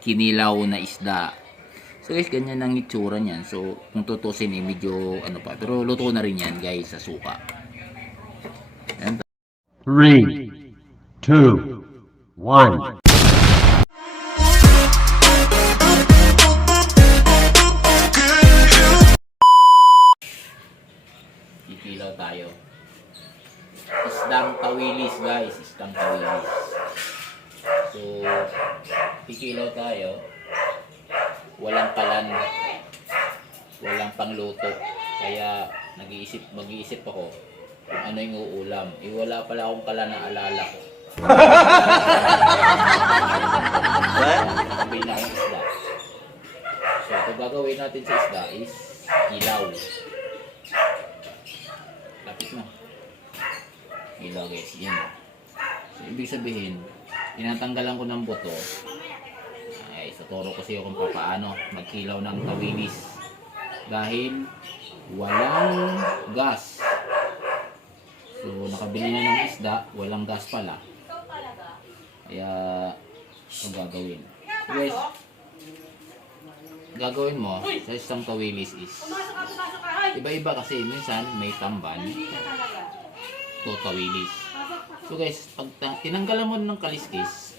kinilaw na isda. So guys, ganyan ang itsura niyan. So kung tutusin eh, medyo ano pa. Pero luto na rin yan guys sa suka. Ayan. Three, two, one. Kikilaw tayo. Isdang tawilis guys, isdang tawilis. So, kikilaw tayo. Walang kalan. Walang pangluto. Kaya nag-iisip, mag-iisip ako kung ano yung uulam. Eh wala pala akong kalan na alala ko. Sabihin na akong isda. So, ito gagawin natin sa isda is ilaw. Lapit mo. Ilaw guys, yan. So, ibig sabihin, tinatanggalan ko ng buto. Tuturo ko sa iyo kung paano magkilaw ng tawilis. Dahil walang gas. So, nakabili na ng isda, walang gas pala. Kaya, ito gagawin. Guys, gagawin mo sa isang tawilis is Iba-iba kasi minsan may tamban, to tawilis. So guys, pag tinanggalan mo ng kaliskis,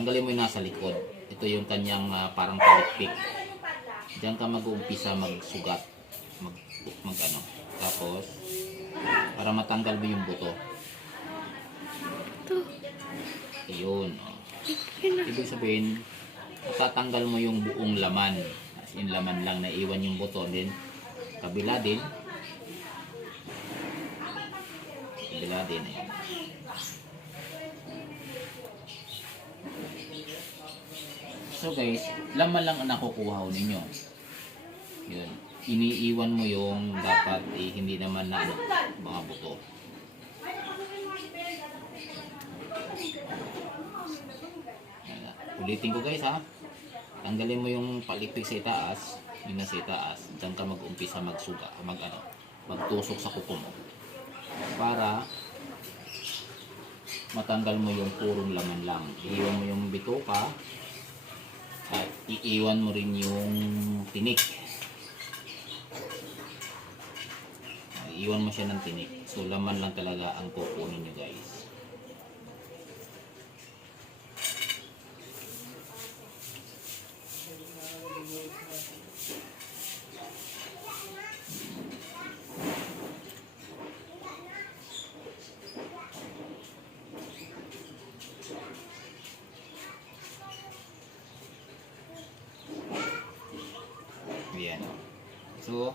tanggalin mo yung nasa likod. Ito yung kanyang ah, parang palikpik. Diyan ka mag-uumpisa magsugat. Mag, mag ano. Tapos, para matanggal mo yung buto. Ayun. Oh. Ibig sabihin, tatanggal mo yung buong laman. As in laman lang na iwan yung buto. Then, kabila din. Kabila din. Ayan. So guys, laman lang ang nakukuha ninyo. Yun. Iniiwan mo yung dapat eh, hindi naman na ano, mga buto. Ulitin ko guys ha. Tanggalin mo yung palikpik sa itaas, yung nasa itaas. Diyan ka mag-umpisa magsuga, mag ano, magtusok sa kuko mo. Para matanggal mo yung purong laman lang. Iiwan mo yung bituka at iiwan mo rin yung tinik. Iiwan mo siya ng tinik. So laman lang talaga ang kukunin nyo guys. Ayan. So,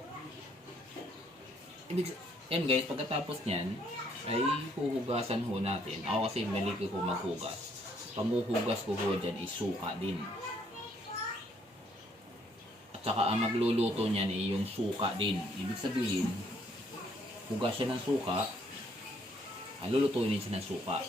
ibig yan guys, pagkatapos niyan, ay huhugasan ho natin. Ako kasi mali ko maghugas. Panghuhugas ko ho dyan is suka din. At saka ang magluluto niyan ay yung suka din. Ibig sabihin, hugas siya ng suka, ah, lulutuin siya ng suka.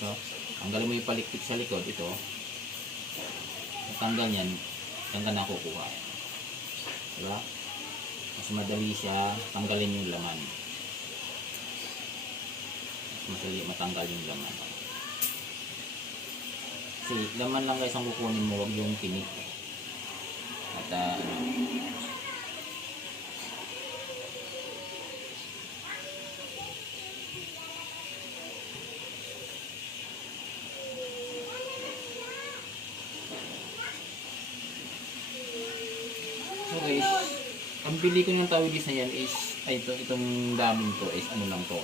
Ito, tanggalin mo yung palikpik sa likod, ito. Tanggal yan, yan ka nakukuha. Diba? Mas madali siya tanggalin yung laman. Mas madali matanggal yung laman. Kasi laman lang guys ang kukunin mo, wag yung tinik. At ah, ano, So guys, ang bili ko ng tawilis na yan is, ay ito, itong daming to is ano lang to,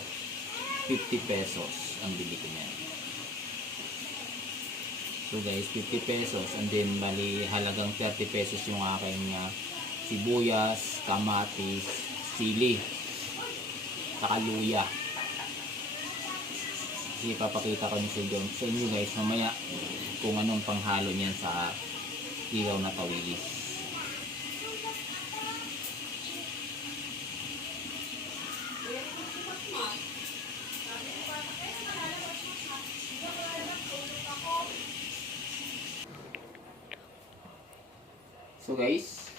50 pesos ang bili ko niyan. So guys, 50 pesos and then bali halagang 30 pesos yung aking uh, sibuyas, kamatis, sili, saka luya. Kasi papakita ko nyo sa inyo, sa inyo guys mamaya kung anong panghalo niyan sa ilaw na tawilis. Guys,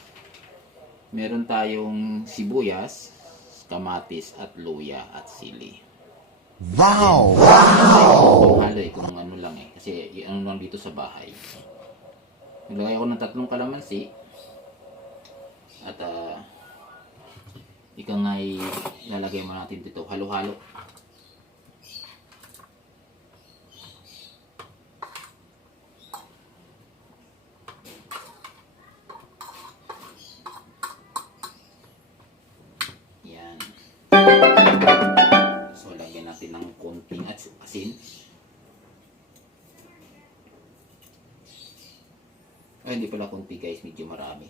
meron tayong sibuyas, kamatis at luya at sili. Wow! Wow! halo eh, kung ano lang eh. Kasi ano lang dito sa bahay. Naglagay ako ng tatlong kalamansi. At ah, ika nga ay lalagay mo natin dito. Halo-halo. Ay, hindi pala konti guys, medyo marami.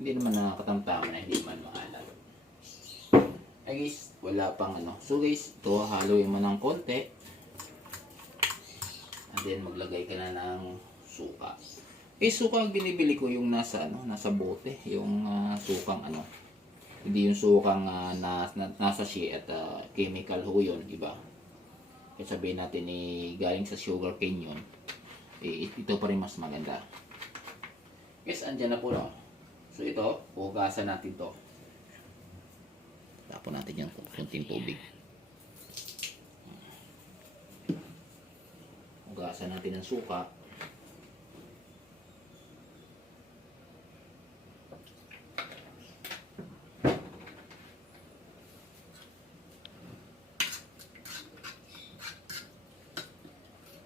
Hindi naman nakakatamtaman na hindi man maalat. Ay guys, wala pang ano. So guys, ito haluin mo ng konti. And then maglagay ka na ng suka. Eh, suka ang binibili ko yung nasa ano, nasa bote, yung ah, sukang ano. Hindi yung sukang ah, na, na, nasa shea at ah, chemical ho yun, di ba? Kaya sabihin natin eh, galing sa sugar cane yun. Eh, ito pa rin mas maganda. Guys, andyan na po no. So ito, hugasan natin to. Tapon natin yung kunting tubig. Hugasan natin ng suka.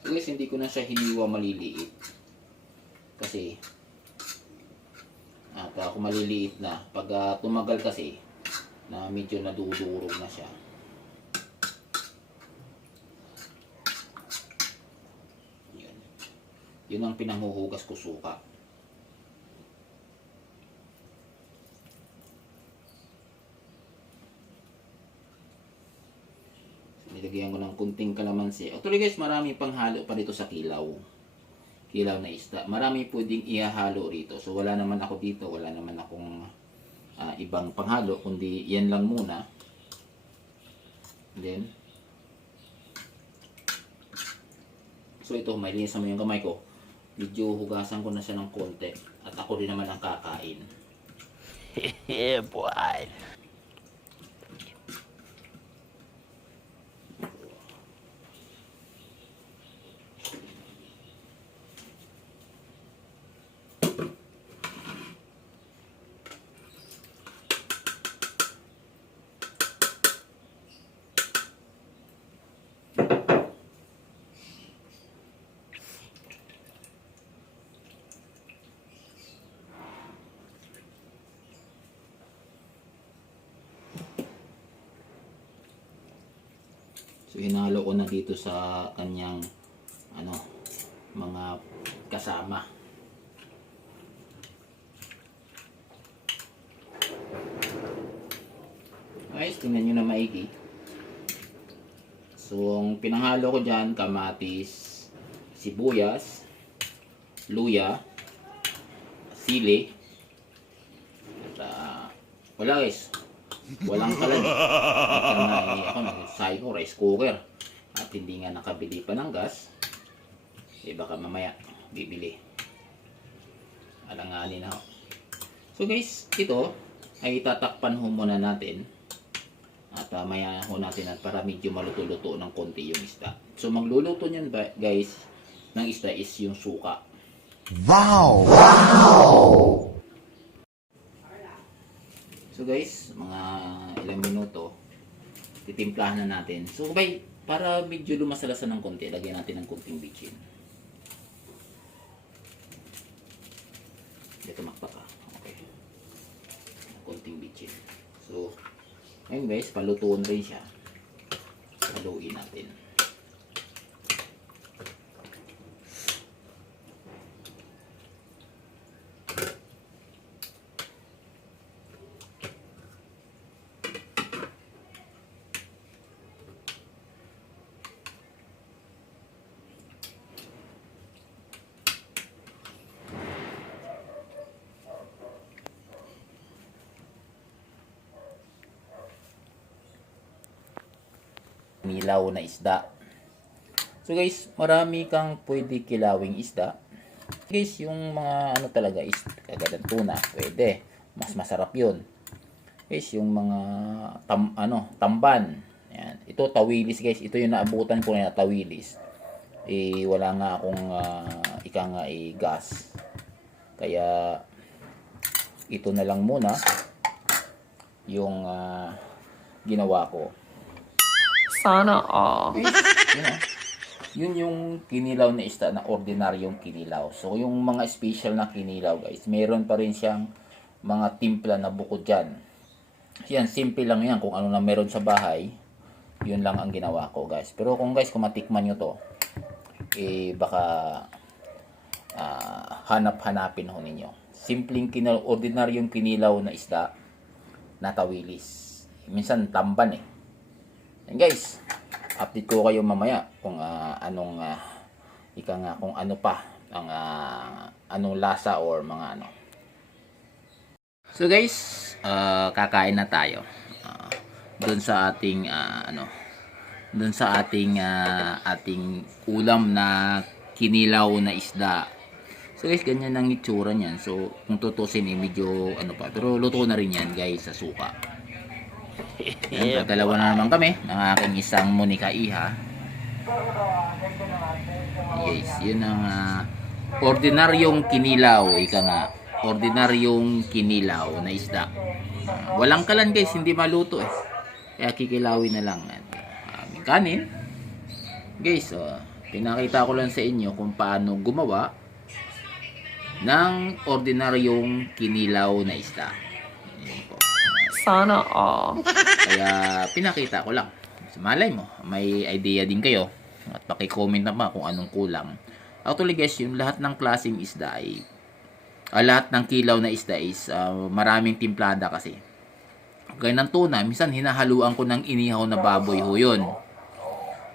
So guys, hindi ko na siya hiniwa maliliit. Kasi at uh, kung maliliit na, pag ah, tumagal kasi, na medyo nadudurog na siya. Yun. Yun ang pinanghuhugas ko suka. Nilagyan ko ng kunting kalamansi. Actually guys, marami pang halo pa dito sa kilaw kilaw na isda. Marami pwedeng ihahalo rito. So wala naman ako dito, wala naman akong ah, ibang panghalo, kundi yan lang muna. Then, so ito, may linis naman yung kamay ko. Medyo hugasan ko na siya ng konti. At ako din naman ang kakain. Yeah, boy. So hinalo ko na dito sa kanyang ano, mga kasama. Guys, tingnan nyo na maigi. So, ang pinanghalo ko dyan, kamatis, sibuyas, luya, sili, at ah, wala guys, walang kalan. Eh, ako nag-say ko rice cooker. At hindi nga nakabili pa ng gas. Eh baka mamaya bibili. Alanganin na ako. So guys, ito ay tatakpan ho muna natin. At uh, maya ho natin at para medyo maluto-luto ng konti yung isda. So magluluto niyan ba, guys ng isda is yung suka. Wow! So guys, mga ilang minuto, titimplahan na natin. So bay, para medyo lumasalasan ng konti, lagyan natin ng konting bitchin. Ito makpaka. Okay. Konting bitchin. So, ayun guys, palutuin rin siya. Haluin natin. Milaw na isda. So guys, marami kang pwede kilawing isda. Guys, yung mga ano talaga is kagad tuna, pwede. mas masarap yun. Guys, yung mga tam, ano, tamban. Yan. Ito tawilis guys. Ito yung naabutan ko na tawilis. Eh wala nga akong ah, ika nga eh, gas. Kaya ito na lang muna yung ah, ginawa ko. Sana all. Ah. Yun yung kinilaw na isda na ordinaryong kinilaw. So, yung mga special na kinilaw, guys, meron pa rin siyang mga timpla na bukod dyan. Yan, simple lang yan. Kung ano na meron sa bahay, yun lang ang ginawa ko, guys. Pero kung guys, kung matikman nyo to, eh, baka ah, hanap-hanapin ho ninyo. Simpleng kinilaw, ordinaryong kinilaw na isda na tawilis. Minsan tamban eh. And guys, update ko kayo mamaya kung ah, anong ah, ika nga kung ano pa ang ah, anong lasa or mga ano. So guys, ah, kakain na tayo. Ah, doon sa ating ah, ano, doon sa ating ah, ating ulam na kinilaw na isda. So guys, ganyan ang itsura niyan. So kung tutusin eh, medyo ano pa. Pero luto na rin yan guys sa suka. Yan, dalawa na naman kami ng aking isang Monica Iha. Yes, yun ang ah, ordinaryong kinilaw, ika nga. Ordinaryong kinilaw na isda. Ah, walang kalan guys, hindi maluto eh. Kaya kikilawin na lang. At, ah, aming kanin. Guys, oh, pinakita ko lang sa inyo kung paano gumawa ng ordinaryong kinilaw na isda. Yan po. Sana all. Kaya pinakita ko lang. Malay mo, may idea din kayo. At paki-comment naman kung anong kulang. Actually guys, yung lahat ng klaseng isda ay ah, lahat ng kilaw na isda is ah, maraming timplada kasi. Gaya ng tuna, minsan hinahaluan ko ng inihaw na baboy ho yun.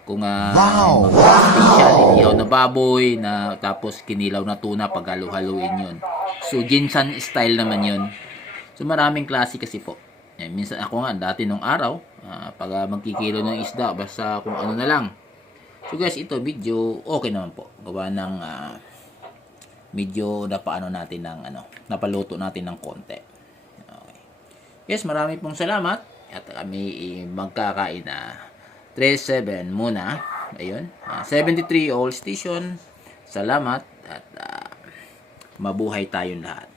Kung ah, Wow! special, inihaw na baboy na tapos kinilaw na tuna pag halu-haluin yun. So, ginsan style naman yun. So, maraming klase kasi po. Yan, minsan ako nga, dati nung araw, ah, pag ah, magkikilo ng isda, basta kung ano na lang. So guys, ito medyo okay naman po. Gawa ng ah, medyo napaano natin ng ano, napaluto natin ng konti. Okay. Yes, marami pong salamat. At kami eh, magkakain na 37 muna. Ayun. Ah, 73 all station. Salamat at ah, mabuhay tayong lahat.